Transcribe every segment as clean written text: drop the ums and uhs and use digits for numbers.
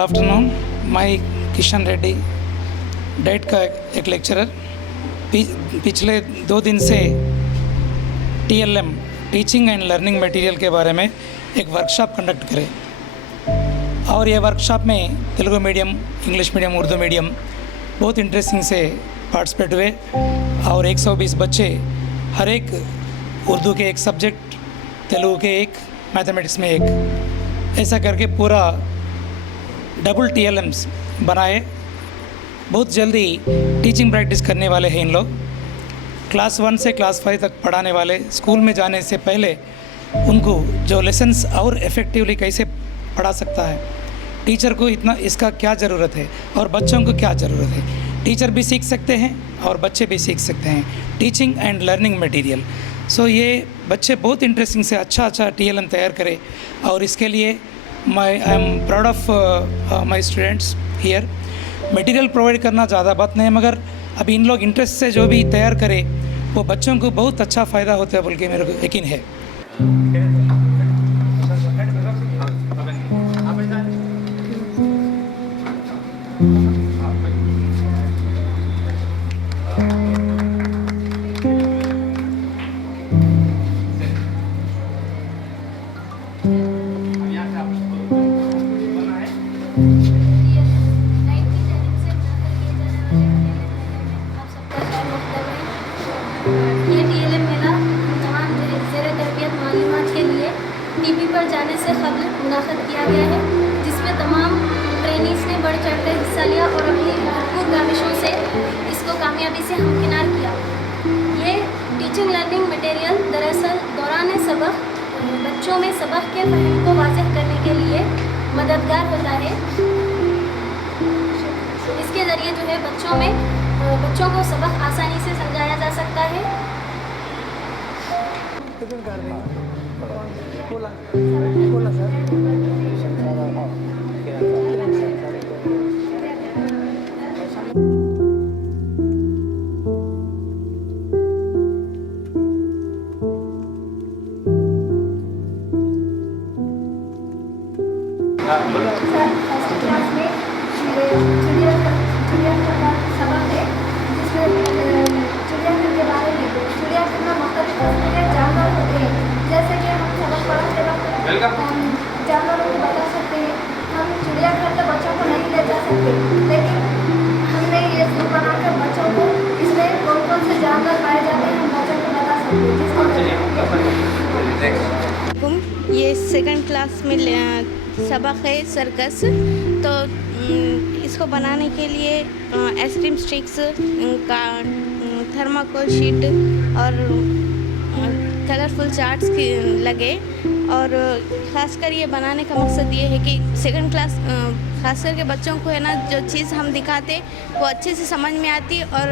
Afternoon, मैं Kishan Reddy, diet का एक लेक्चरर। पिछले 2 दिन से TLM teaching and learning material के बारे में एक वर्कशॉप कंडक्ट करें और ये वर्कशॉप में Telugu medium, English medium, Urdu medium बहुत इंटरेस्टिंग से पार्टिसिपेट हुए और 120 बच्चे हर एक उर्दू के एक सब्जेक्ट, तेलुगु के एक, मैथमेटिक्स में एक, ऐसा करके पूरा डबल TLMs बनाए। बहुत जल्दी टीचिंग प्रैक्टिस करने वाले हैं इन लोग। क्लास 1 से क्लास 5 तक पढ़ाने वाले, स्कूल में जाने से पहले उनको जो लेसन्स और इफ़ेक्टिवली कैसे पढ़ा सकता है, टीचर को इतना इसका क्या ज़रूरत है और बच्चों को क्या ज़रूरत है। टीचर भी सीख सकते हैं और बच्चे भी सीख सकते हैं टीचिंग एंड लर्निंग मटेरियल। सो ये बच्चे बहुत इंटरेस्टिंग से अच्छा TLM तैयार करें और इसके लिए I am proud of my students here. Material provide करना ज़्यादा बात नहीं है, मगर अभी इन लोग इंटरेस्ट से जो भी तैयार करें वो बच्चों को बहुत अच्छा फ़ायदा होता है बोल के मेरे को यकीन है। ये TLM मेला तमाम ज़ेरे तरबियत मालूमात के लिए TV पर जाने से कबल मुनाक़द किया गया है, जिसमें तमाम ट्रेनीज़ ने बढ़ चढ़ कर हिस्सा लिया और अपनी भरपूर काविशों से इसको कामयाबी से हमकिनार किया। ये टीचिंग लर्निंग मटेरियल दरअसल दौरान सबक बच्चों में सबक के फ़हम को वाज़ेह करने के लिए मददगार होता है। इसके ज़रिए जो है बच्चों को सबक आसानी से समझाया जा सकता है। फर्स्ट क्लास में चिड़ियाघर का सबक है, जिसमें चिड़ियाघर के बारे में चिड़ियाघर में मुख्तलिफ किस्म के जानवर होते हैं। जैसे कि हम सबक पढ़ते वक्त जानवरों को बता सकते हैं। हम चिड़ियाघर के बच्चों को नहीं ले जा सकते, लेकिन हमने ये ज़ू बनाकर बच्चों को इसमें कौन कौन से जानवर पाए जाते हैं हम बच्चों को बता सकते हैं। ये सेकंड क्लास में सबक है सर्कस। तो इसको बनाने के लिए आइसक्रीम स्टिक्स का थर्माकोल शीट और कलरफुल चार्ट्स लगे। और ख़ासकर ये बनाने का मकसद ये है कि सेकंड क्लास ख़ास करके बच्चों को है ना, जो चीज़ हम दिखाते वो अच्छे से समझ में आती और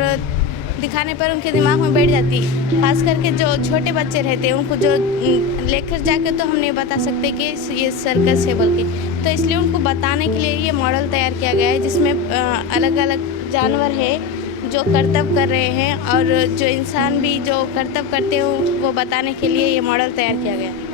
दिखाने पर उनके दिमाग में बैठ जाती। ख़ास करके जो छोटे बच्चे रहते हैं उनको जो लेकर जाके तो हम नहीं बता सकते कि ये सर्कस है बोल के, तो इसलिए उनको बताने के लिए ये मॉडल तैयार किया गया है, जिसमें अलग अलग जानवर है जो करतब कर रहे हैं और जो इंसान भी जो करतब करते हैं वो बताने के लिए ये मॉडल तैयार किया गया है।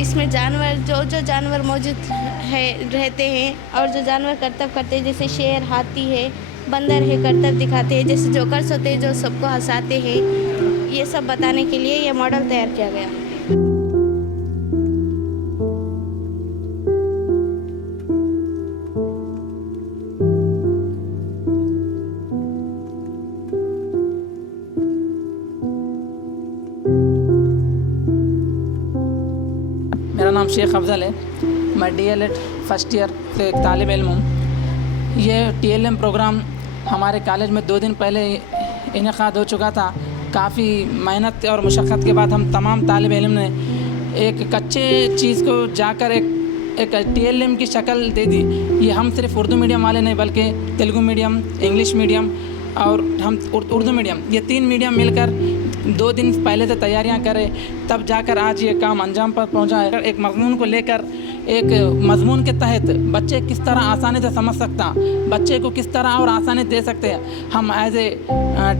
इसमें जानवर जो जानवर मौजूद है रहते हैं और जो जानवर करतब करते हैं, जैसे शेर, हाथी है, बंदर है, करतब दिखाते हैं, जैसे जोकर्स होते हैं जो सबको हंसाते हैं, ये सब बताने के लिए ये मॉडल तैयार किया गया। मेरा नाम शेख अफजल है। मैं DLED फर्स्ट ईयर से एक तालिब इल्म हूँ। ये TLM प्रोग्राम हमारे कॉलेज में 2 दिन पहले इनेकाद हो चुका था। काफ़ी मेहनत और मुशक्क़त के बाद हम तमाम तालिब इल्म ने एक कच्चे चीज़ को जाकर एक TLM की शक्ल दे दी। ये हम सिर्फ उर्दू मीडियम वाले नहीं, बल्कि तेलुगु मीडियम, इंग्लिश मीडियम और हम उर्दू मीडियम, ये 3 मीडियम मिलकर 2 दिन पहले से तैयारियां करें, तब जाकर आज ये काम अंजाम पर पहुंचा है। एक मजमून को लेकर, एक मजमून के तहत बच्चे किस तरह आसानी से समझ सकता, बच्चे को किस तरह और आसानी दे सकते हैं, हम एज ए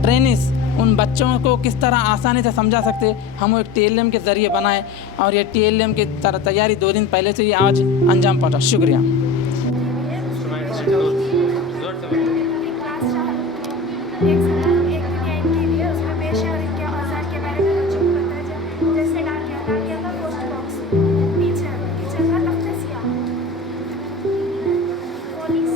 ट्रेनिस उन बच्चों को किस तरह आसानी से समझा सकते हम वो एक TLM के ज़रिए बनाए और ये TLM की तैयारी 2 दिन पहले से ही आज अंजाम पहुँचा। शुक्रिया। एक दुनिया इनकी भी है, उसमें पेश है और इनके औजार के बारे में बच्चों को बताया जाए। जैसे डाकिया का पोस्ट बॉक्स, टीचर का तख्तिया, पुलिस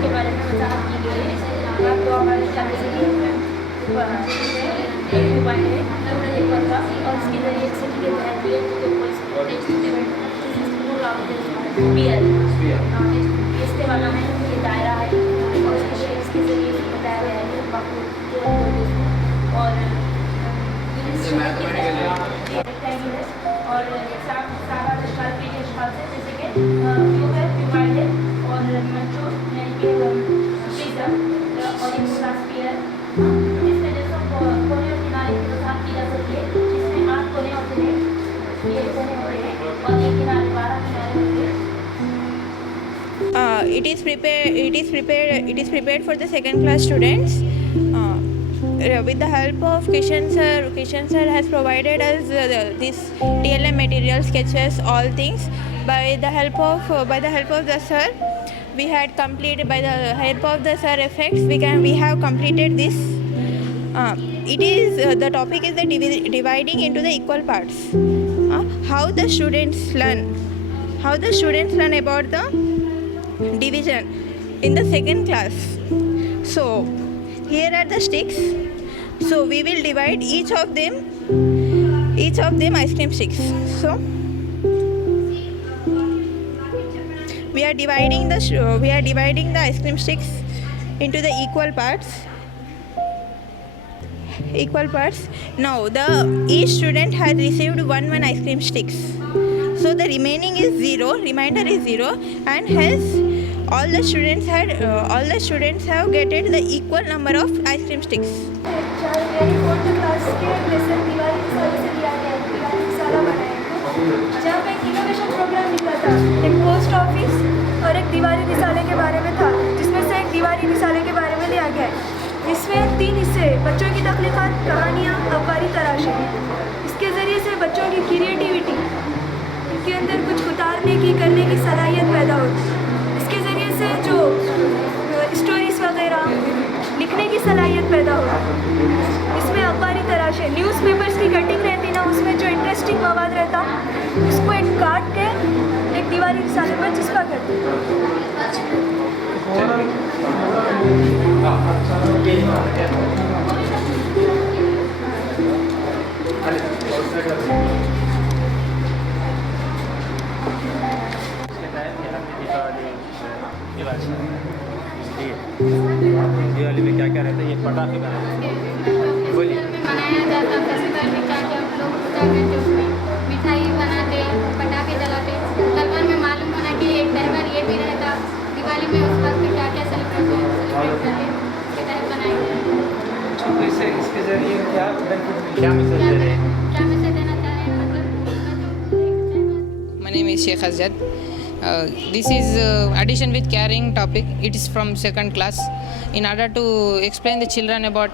के बारे में वजाहत की गई है। तो हमारे और इसके जरिए इस्तेमाल में ये दायरा है और इसके शेप्स के जरिए बताया गया है और और सारा अशकाल के अशकाल से जैसे कि जो है डिवाइडेड और मेट्रो यानी कि प्रिज्म और एक स्फीयर इस तरह से कोने और किनारे की वजाहत की जा सकती है, जिसमें 8 कोने होते हैं, ये कोने होते हैं और एक किनारे 12 किनारे होते हैं। It is prepared for the second class students. With the help of Kishan sir has provided us this TLM material, sketches, all things. By the help of the sir, we had completed. By the help of the sir effects, we have completed this. It is the topic is the dividing into the equal parts. How the students learn about the division in the second class. So here are the sticks. So we will divide each of them ice cream sticks. So we are dividing the ice cream sticks into the equal parts. Now each student has received one ice cream sticks. So the remaining is remainder is 0, and hence all the students have getted the equal number of ice cream sticks. Fourth class के lesson Diwali रिसाले से दिया गया है। दिवाली रिसाला बनाया है जहाँ पे एक इनोवेशन प्रोग्राम निकला था, एक पोस्ट ऑफिस और एक दिवाली रिसाले के बारे में था, जिसमें से एक दिवाली रिसाले के बारे में लिया गया है। इसमें 3 हिस्से, बच्चों की तख्लीकात, कहानियाँ, अखबारी तराशें। इसके ज़रिए से बच्चों की क्रिएटिविटी, उनके अंदर कुछ उतारने की, करने की सलाहियत पैदा होती है। इसके ज़रिए से जो स्टोरीज़ वगैरह लिखने की सलाहियत पैदा होती है। इसमें अखबारी तराशें, न्यूज़पेपर्स की कटिंग रहती ना, उसमें जो इंटरेस्टिंग मवाद रहता उसको एक काट के एक दीवारी रिसाले पर चिपका करते हैं। दिवाली में क्या क्या रहता है? ये पटाखे बोलिए मनाया जाता है फेस्टिवल में क्या क्या लोग पूजा करते उसमें मिठाई बनाते, पटाखे जलाते। कलवर में मालूम होना कि एक त्यौहार ये भी रहता, दिवाली में उस वक्त क्या क्या सेलिब्रेट करते ये तहत बनाए जाते। इसके जरिए क्या क्या मैसेज दे रहे हैं? क्या मैसेज देना चाह रहे हैं? मतलब My name is Sheikh Azad. This is addition with caring topic. It is from second class. In order to explain the children about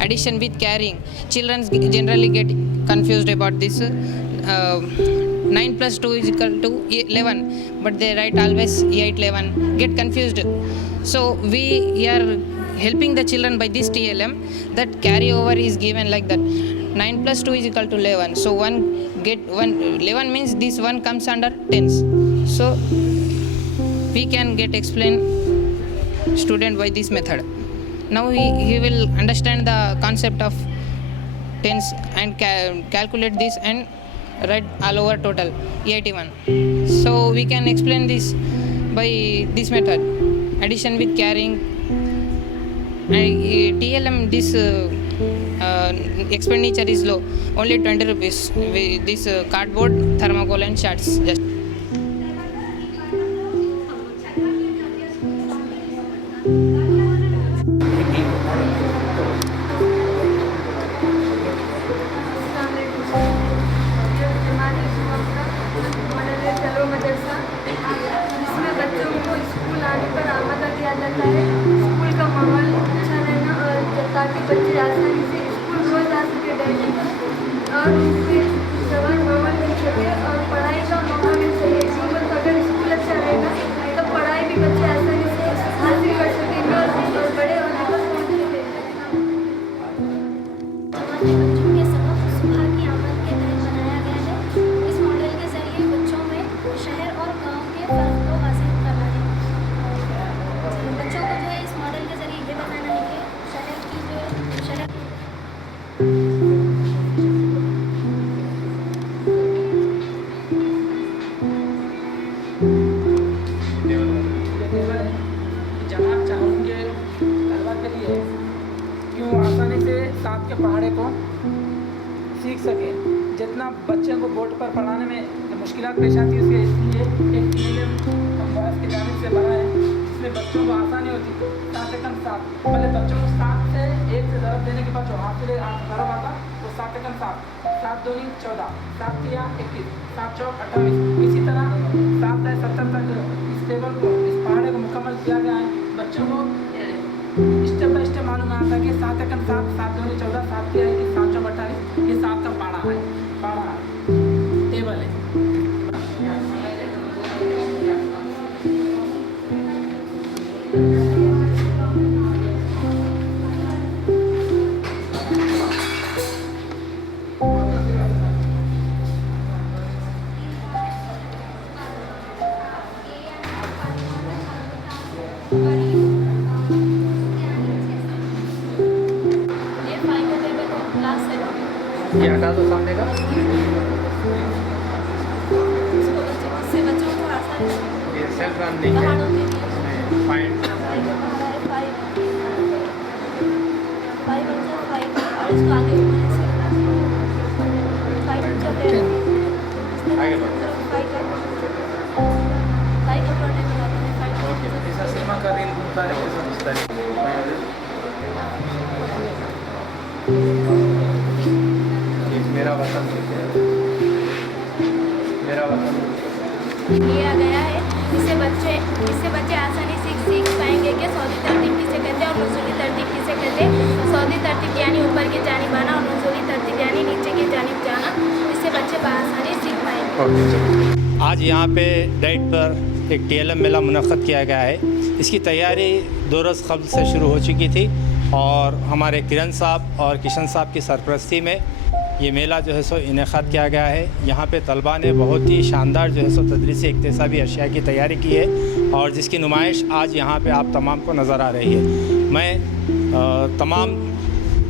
addition with caring, children generally get confused about this. 9 plus 2 is equal to 11, but they write always 8, 11, get confused. So we are helping the children by this TLM, that carryover is given like that. 9 plus 2 is equal to 11. So 11 means this 1 comes under tens. So we can get explain student by this method. Now he will understand the concept of tens and calculate this and write all over total 81. So we can explain this by this method, addition with carrying. And TLM, this expenditure is low, only 20 rupees with this cardboard, thermocol and shirts. Just चलो मदरसा, जिसमें बच्चों को school आने पर आमादा किया जाता है। School का माहौल अच्छा रहना और ताकि बच्चे आसानी से स्कूल रोज आ सके डेली और उनसे सवाल माहौल मिल सके और पढ़ाई का माहौल मिल सके। तो अगर स्कूल अच्छा रहेगा तो पढ़ाई भी बच्चे आसानी से हासिल कर सकेंगे और बड़े होने पर पहुँच सकेंगे। बच्चों के सबक सुबह की आमद के तहत बनाया गया है। इस मॉडल के जरिए बच्चों में शहर और गांव के फर्क को वाज़ेह करना है। बच्चों को जो है इस मॉडल के जरिए ये बताना है कि शहर की जो शहर जहाँ आप चाहोगे तलबा के लिए कि वो आसानी से साथ के पहाड़े को सीख सके। जितना बच्चे को बोर्ड पर पढ़ाने में मुश्किलात पेश आती है उसके इसलिए एक टीएलएम बॉयज़ की जानिब से बना है जिसमें बच्चों को आसानी होती है। 7 एकम 7 पहले बच्चों को 7 से 1 से ज़रब देने के बाद जो हासिल ज़रब आता वो 7 एकम 7, 7 दूनी 14, 7 तिया 21, 7 चौक 28, इसी तरह 7 से 70 तक इस टेबल को इस पहाड़े को मुकम्मल किया गया है। बच्चों को स्टेप बाय स्टेप मालूम आता है कि 7 एकम 7, 7 दूनी 14, 7 तिया 21, 7 चौक 28 ये 7 का पहाड़ा है, पहाड़ा टेबल है। ये 5 का टेबल है, क्लास 7। ये हटा दो सामने का, इससे बच्चों को आसानी से ये सेल्फ रनिंग है, पहाड़ों के लिए फाइंड फाइव और इसको आगे घुमाने से 5 आगे बढ़ो। 5 का प्रोडक्ट बनाते हैं 5 ओके, ऐसा सिनेमा का रील घूमता है ये समझता है। ये मेरा वतन है, मेरा वतन लिया गया है। इससे बच्चे आसानी से सीख पाएंगे कि सऊदी तरतीब किसे कहते हैं और नुज़ूली तरतीब किसे कहते हैं। सऊदी तरतीब यानी ऊपर की जानिब आना और नुज़ूली तरतीब यानी नीचे की जानिब जाना। इससे बच्चे बआसानी सीख पाएंगे। आज यहाँ पे डाइट पर एक टीएलएम मेला मुनक़्क़द किया गया है। इसकी तैयारी 2 रोज़ क़ब्ल से शुरू हो चुकी थी और हमारे किरण साहब और किशन साहब की सरपरस्ती में ये मेला जो है सो इनेक़ाद किया गया है। यहाँ पे तलबा ने बहुत ही शानदार जो है सो तदरीसी इक्तिसाबी अशिया की तैयारी की है और जिसकी नुमाइश आज यहाँ पे आप तमाम को नज़र आ रही है। मैं तमाम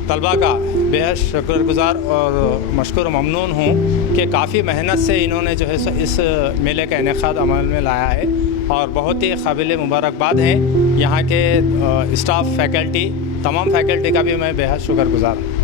तलबा का बेहद शुक्रगुज़ार और मशकूर ममनून हूँ कि काफ़ी मेहनत से इन्होंने जो है सो इस मेले का इनेक़ाद अमल में लाया है और बहुत ही काबिल मुबारकबाद हैं यहाँ के स्टाफ फैकल्टी, तमाम फैकल्टी का भी मैं बेहद शुक्रगुज़ार हूँ।